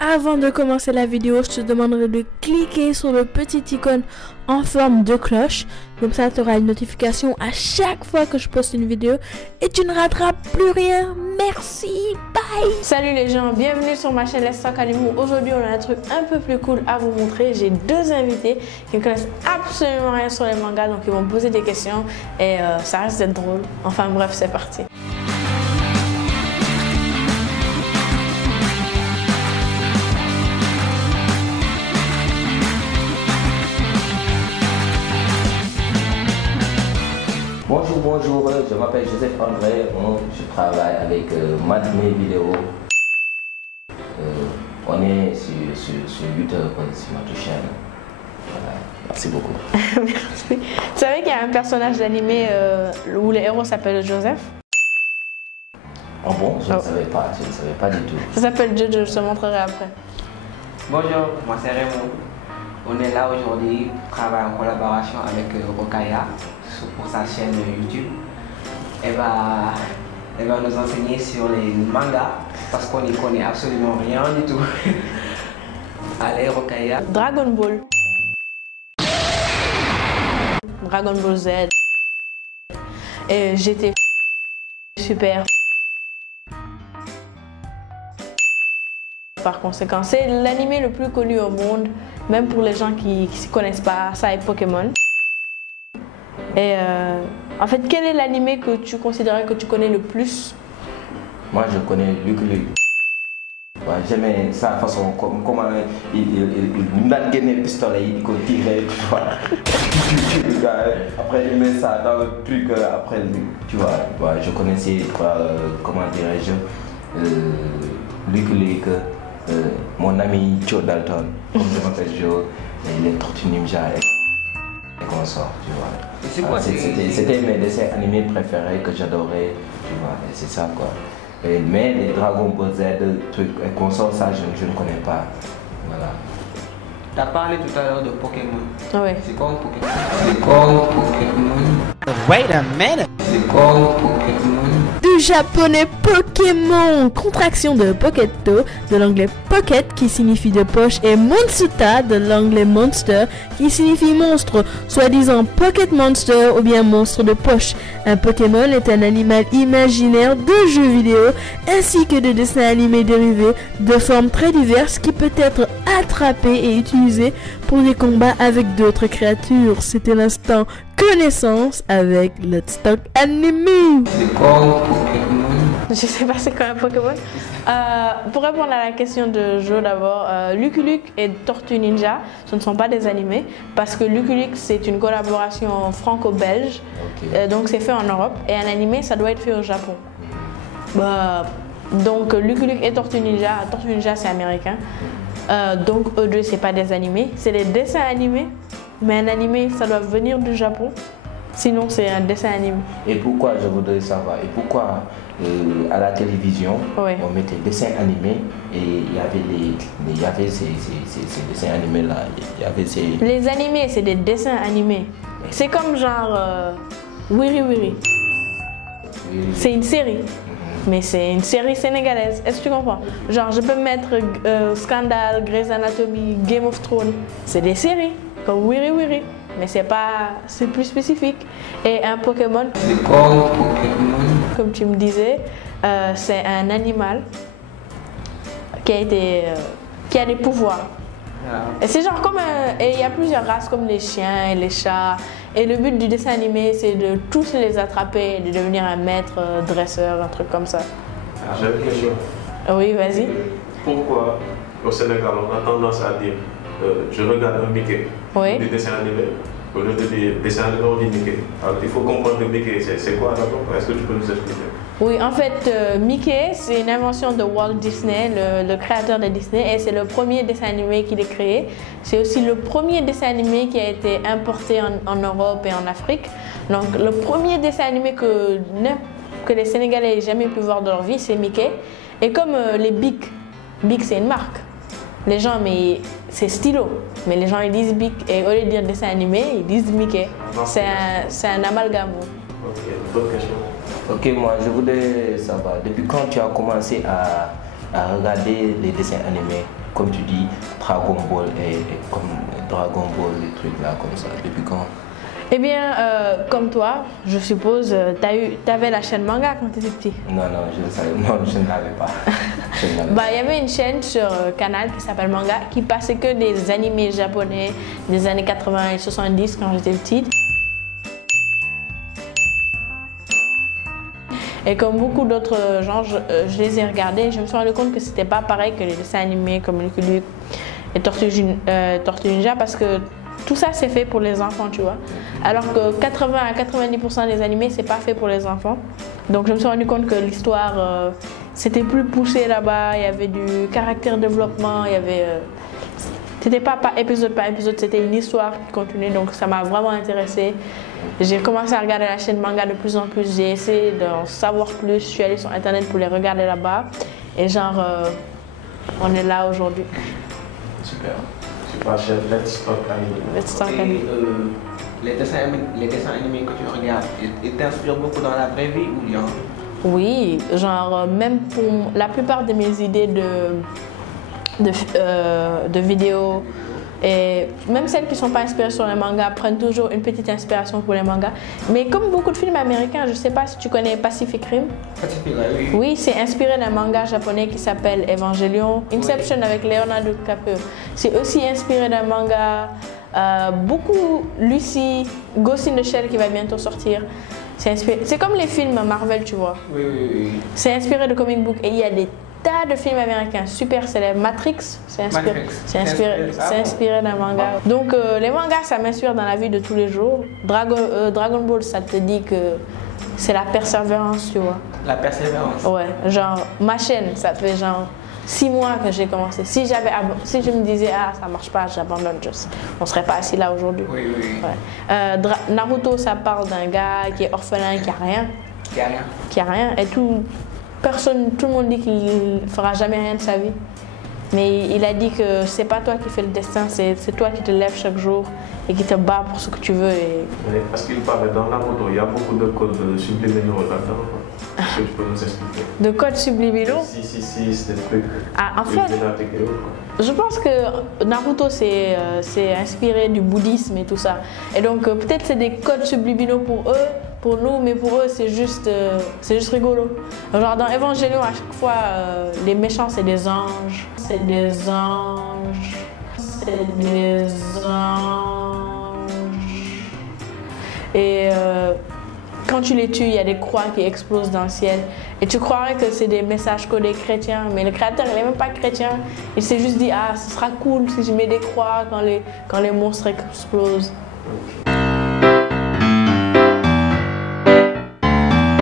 Avant de commencer la vidéo, je te demanderai de cliquer sur le petit icône en forme de cloche. Comme ça, tu auras une notification à chaque fois que je poste une vidéo et tu ne rateras plus rien. Merci, bye. Salut les gens, bienvenue sur ma chaîne Let's Talk Anime. Aujourd'hui, on a un truc un peu plus cool à vous montrer. J'ai deux invités qui ne connaissent absolument rien sur les mangas, donc ils vont me poser des questions et ça risque d'être drôle. Enfin bref, c'est parti. Bonjour, je m'appelle Joseph André, je travaille avec Madme Vidéo. On est sur YouTube, sur notre chaîne. Voilà. Merci beaucoup. Merci. Tu savais qu'il y a un personnage d'animé où le héros s'appelle Joseph? Ah bon? Je ne savais pas du tout. Ça s'appelle Jojo, je te montrerai après. Bonjour, moi c'est Raymond. On est là aujourd'hui pour travailler en collaboration avec Rokaya pour sa chaîne YouTube. Elle va nous enseigner sur les mangas parce qu'on n'y connaît absolument rien du tout. Allez Rokaya. Dragon Ball. Dragon Ball Z. Et GT. Super. Par conséquent, c'est l'anime le plus connu au monde, même pour les gens qui ne s'y connaissent pas, ça est Pokémon. Et en fait, quel est l'anime que tu considères que tu connais le plus? Moi, je connais Lucky Luke. Ouais, j'aimais sa façon, comment il a gagné le pistolet, il tirait, tu vois. Après, il met ça dans le truc, après, tu vois. Ouais, je connaissais, comment dirais-je, Lucky Luke. Mon ami Joe Dalton, comme je m'appelle Joe, les Tortues Ninja et consorts, tu vois. C'était mes dessins animés préférés que j'adorais, tu vois, et c'est ça quoi. Mais les Dragon Ball Z, trucs et consorts, ça je ne connais pas. Voilà. Tu as parlé tout à l'heure de Pokémon. Oui. C'est quoi Pokémon? C'est quoi Pokémon? Wait a minute. C'est quoi Pokémon? Du japonais Pokémon, contraction de Pokéto, de l'anglais Pocket qui signifie de poche et Monsuta de l'anglais Monster qui signifie monstre, soi-disant Pocket Monster ou bien monstre de poche. Un Pokémon est un animal imaginaire de jeux vidéo ainsi que de dessins animés dérivés de formes très diverses qui peut être attrapé et utilisé pour des combats avec d'autres créatures. C'était l'instant connaissance avec Let's Talk Anime. C'est quoi Pokémon? Je sais pas c'est quoi un Pokémon. Pour répondre à la question de Joe d'abord, Lucky Luke et Tortue Ninja, ce ne sont pas des animés parce que Lucky Luke c'est une collaboration franco-belge, donc c'est fait en Europe et un animé ça doit être fait au Japon. Donc Lucky Luke et Tortue Ninja c'est américain, donc eux deux c'est pas des animés, c'est des dessins animés, mais un animé ça doit venir du Japon. Sinon, c'est un dessin animé. Et pourquoi, je voudrais savoir, et pourquoi à la télévision, on mettait dessins animés et il y avait ces dessins animés-là. Les animés, c'est des dessins animés. C'est comme genre Wiri Wiri. C'est une série. Mais c'est une série sénégalaise. Est-ce que tu comprends? Genre, je peux mettre Scandale, Grey's Anatomy, Game of Thrones. C'est des séries, comme Wiri Wiri. Mais c'est plus spécifique. Et un Pokémon, c'est quoi Pokémon? Comme tu me disais, c'est un animal qui a des pouvoirs. Et c'est genre comme et il y a plusieurs races comme les chiens et les chats. Et le but du dessin animé, c'est de tous les attraper et de devenir un maître dresseur, un truc comme ça. J'ai une question. Oui, vas-y. Pourquoi au Sénégal on a tendance à dire je regarde un Mickey, des dessins animés, au lieu de dire dessin animé, on dit Mickey. Alors il faut comprendre que Mickey, c'est quoi d'abord? Est-ce que tu peux nous expliquer? Oui, en fait, Mickey, c'est une invention de Walt Disney, le créateur de Disney, et c'est le premier dessin animé qu'il a créé. C'est aussi le premier dessin animé qui a été importé en Europe et en Afrique. Donc, le premier dessin animé que les Sénégalais n'aient jamais pu voir de leur vie, c'est Mickey. Et comme les Bic c'est une marque. Les gens, mais c'est stylo, mais les gens ils disent Bic et au lieu de dire dessin animé, ils disent Mickey. C'est un amalgame. Ok, bonne question. Ok, moi je voudrais savoir, depuis quand tu as commencé à regarder les dessins animés, comme tu dis, Dragon Ball et comme Dragon Ball, les trucs là comme ça. Depuis quand? Eh bien, comme toi, je suppose, t'avais la chaîne manga quand tu étais petit. Non, je ne savais, non, je ne l'avais pas. Il y avait une chaîne sur Canal qui s'appelle Manga, qui passait que des animés japonais des années 80 et 70 quand j'étais petite. Et comme beaucoup d'autres gens, je les ai regardés et je me suis rendu compte que c'était pas pareil que les dessins animés comme Lucky Luke et Tortue Ninja, parce que tout ça c'est fait pour les enfants, tu vois. Alors que 80 à 90% des animés c'est pas fait pour les enfants. Donc je me suis rendu compte que l'histoire c'était plus poussé là-bas, il y avait du caractère développement, il y avait c'était pas épisode par épisode, c'était une histoire qui continuait, donc ça m'a vraiment intéressée. J'ai commencé à regarder la chaîne manga de plus en plus, j'ai essayé d'en savoir plus, je suis allée sur internet pour les regarder là-bas et genre on est là aujourd'hui. Super. Super chef, let's talk anime. Let's talk anime. Les dessins animés que tu regardes, ils t'inspirent beaucoup dans la vraie vie ou bien? Oui, genre même pour la plupart de mes idées de vidéos, et même celles qui ne sont pas inspirées sur les mangas prennent toujours une petite inspiration pour les mangas. Mais comme beaucoup de films américains, je ne sais pas si tu connais Pacific Rim. Pacific Rim, oui. Oui, c'est inspiré d'un manga japonais qui s'appelle Evangelion. Inception, oui, avec Leonardo DiCaprio. C'est aussi inspiré d'un manga. Beaucoup Lucy, Ghost in the Shell qui va bientôt sortir. C'est comme les films Marvel, tu vois. Oui. C'est inspiré de comic book et il y a des tas de films américains super célèbres. Matrix, c'est inspiré d'un manga. Donc les mangas, ça m'inspire dans la vie de tous les jours. Dragon Ball, ça te dit que c'est la persévérance, tu vois. La persévérance? Ouais, genre ma chaîne, ça fait genre 6 mois que j'ai commencé. Si je me disais, ah ça marche pas, j'abandonne, on serait pas assis là aujourd'hui. Oui. Ouais. Naruto, ça parle d'un gars qui est orphelin, qui a rien. Et tout le monde dit qu'il fera jamais rien de sa vie. Mais il a dit que c'est pas toi qui fais le destin, c'est toi qui te lèves chaque jour et qui te bats pour ce que tu veux. Parce qu'il parle dans Naruto, il y a beaucoup de codes subliminaux là-dedans. Est-ce que tu peux nous expliquer? De codes subliminaux? Si, des trucs. En fait, je pense que Naruto c'est inspiré du bouddhisme et tout ça. Et donc peut-être c'est des codes subliminaux pour eux, pour nous, mais pour eux c'est juste rigolo. Genre dans Evangelion, à chaque fois, les méchants c'est des anges. Et quand tu les tues, il y a des croix qui explosent dans le ciel. Et tu croirais que c'est des messages codés chrétiens, mais le créateur, il n'est même pas chrétien. Il s'est juste dit, ah, ce sera cool si je mets des croix quand les monstres explosent. Okay.